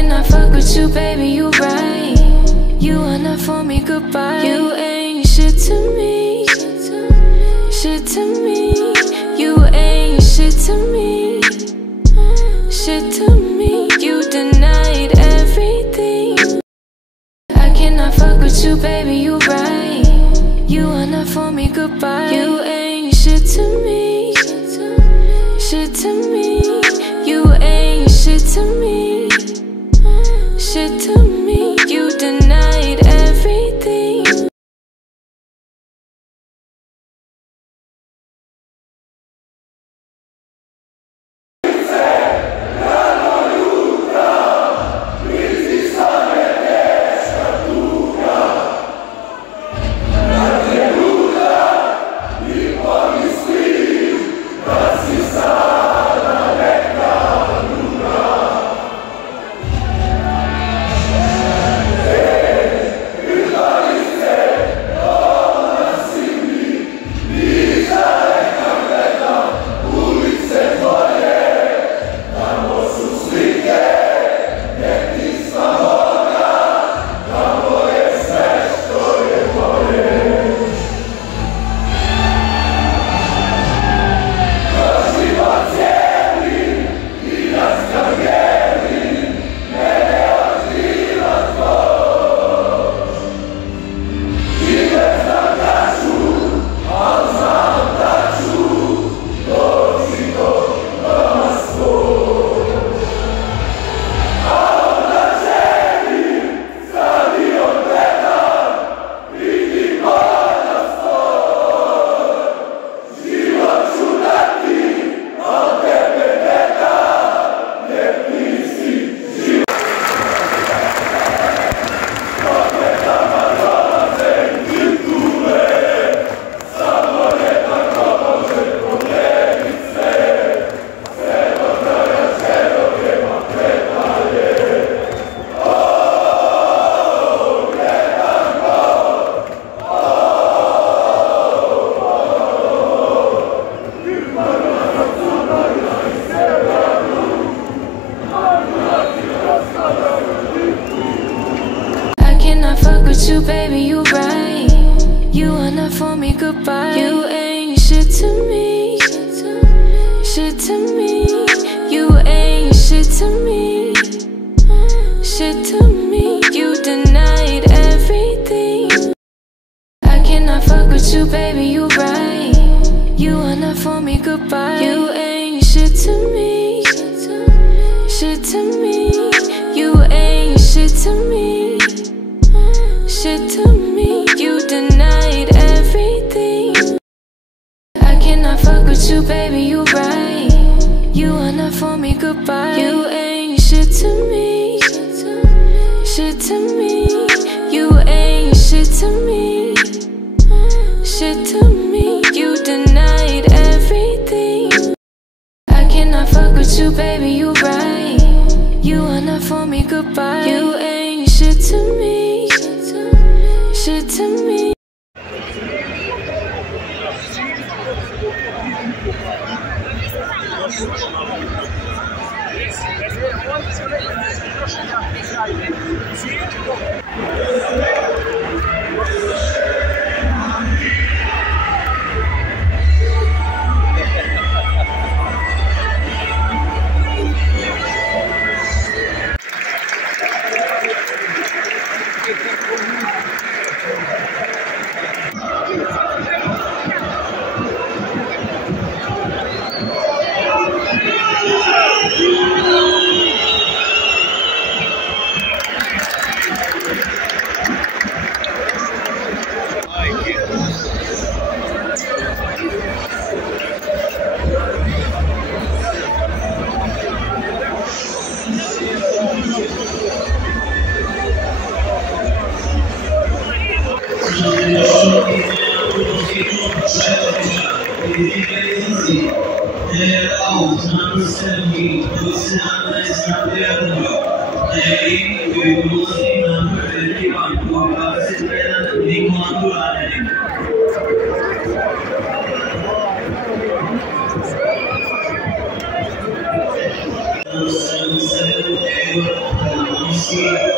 cannot fuck with you, baby, you right. You are not for me, goodbye. You ain't shit to me, shit to me. You ain't shit to me, shit to me. You denied everything. I cannot fuck with you, baby, you right. You are not for me, goodbye. You ain't shit to me, shit to me. You ain't shit to me, shit to me. You denied everything. You, baby, you right. You are not for me, goodbye. You ain't shit to me, shit to me. You ain't shit to me, shit to me. You denied everything. I cannot fuck with you, baby, you right. You are not for me, goodbye. You ain't shit to me, shit to me. You ain't shit to me, shit to me. You denied everything. I cannot fuck with you, baby, you right. You are not for me, goodbye. You ain't shit to me, shit to me. You ain't shit to me, shit to me. You denied everything. I cannot fuck with you, baby, you right. You are not for me, goodbye. You ain't shit to me, shit to me. Thank you.